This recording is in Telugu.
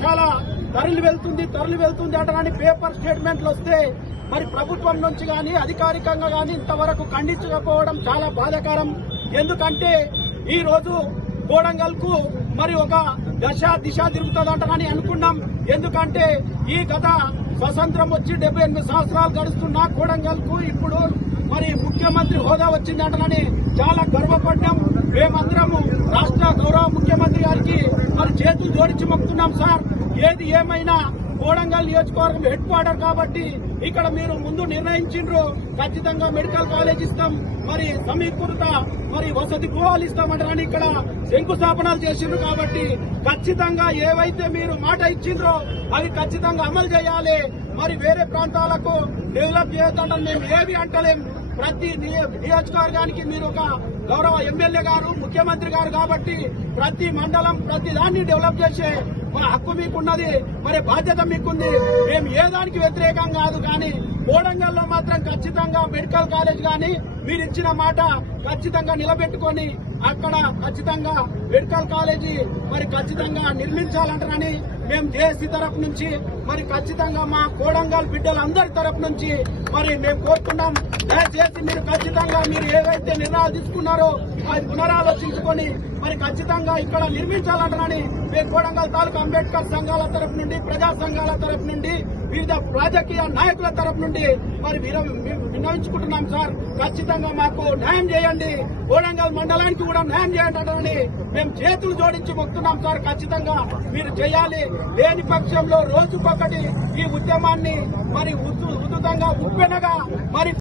చాలా తరలి వెళ్తుంది అంటని పేపర్ స్టేట్మెంట్లు వస్తే మరి ప్రభుత్వం నుంచి గాని అధికారికంగా గాని ఇంతవరకు ఖండించకపోవడం చాలా బాధాకరం. ఎందుకంటే ఈ రోజు కోడంగల్ కు మరి ఒక దిశ తిరుగుతుందంటని అనుకున్నాం. ఎందుకంటే ఈ గత స్వతంత్రం వచ్చి 78 సంవత్సరాలు గడుస్తున్న కోడంగల్ కు ఇప్పుడు మరి ముఖ్యమంత్రి హోదా వచ్చిందంటని చాలా గర్వపడ్డాం. మేమందరము రాష్ట్ర గౌరవ ముఖ్యమంత్రి గారికి మరి చేతులు జోడించి మొక్కుతున్నాం. సార్, ఏది ఏమైనా కోడంగల్ నియోజకవర్గం హెడ్ క్వార్టర్ కాబట్టి ఇక్కడ మీరు ముందు నిర్ణయించిండ్రు ఖచ్చితంగా మెడికల్ కాలేజ్ ఇస్తాం, మరి సమీకృత మరి వసతి గృహాలు ఇస్తామంటారని ఇక్కడ శంకుస్థాపనలు చేసిండ్రు. కాబట్టి ఖచ్చితంగా ఏవైతే మీరు మాట ఇచ్చిండ్రో అవి ఖచ్చితంగా అమలు చేయాలి. మరి వేరే ప్రాంతాలకు డెవలప్ చేయొద్దంటే మేము ఏవి అంటలేం. ప్రతి నియోజకవర్గానికి మీరు ఒక గౌరవ ఎమ్మెల్యే గారు ముఖ్యమంత్రి గారు కాబట్టి ప్రతి మండలం ప్రతి దాన్ని డెవలప్ చేసే మన హక్కు మీకున్నది, మరి బాధ్యత మీకుంది. మేము ఏ దానికి వ్యతిరేకం కాదు, కానీ కోడంగల్లో మాత్రం ఖచ్చితంగా మెడికల్ కాలేజ్ గాని మీరు ఇచ్చిన మాట ఖచ్చితంగా నిలబెట్టుకొని అక్కడ ఖచ్చితంగా మెడికల్ కాలేజీ మరి ఖచ్చితంగా నిర్మించాలంటారని మేము జేఏసీ తరఫు నుంచి మరి ఖచ్చితంగా మా కోడంగల్ బిడ్డలందరి తరఫు నుంచి మరి మేము కోరుతున్నాం. దయచేసి మీరు ఖచ్చితంగా మీరు ఏవైతే నిర్ణయాలు తీసుకున్నారో అది పునరాలోచించుకొని మరి ఖచ్చితంగా ఇక్కడ నిర్మించాలంటారని మేము కోడంగల్ తాలూకా అంబేద్కర్ సంఘాల తరఫు నుండి ప్రజా సంఘాల తరఫు నుండి వివిధ రాజకీయ నాయకుల తరఫు నుండి మరి విన్నవించుకుంటున్నాం. సార్, ఖచ్చితంగా మాకు న్యాయం చేయండి, కోడంగల్ మండలానికి కూడా న్యాయం చేయండి మేము చేతులు జోడించి మొక్కుతున్నాం. సార్, ఖచ్చితంగా మీరు చేయాలి. లేని పక్షంలో రోజుకొకటి ఈ ఉద్యమాన్ని మరి ఉధృతంగా ఉప్పెనగా మరి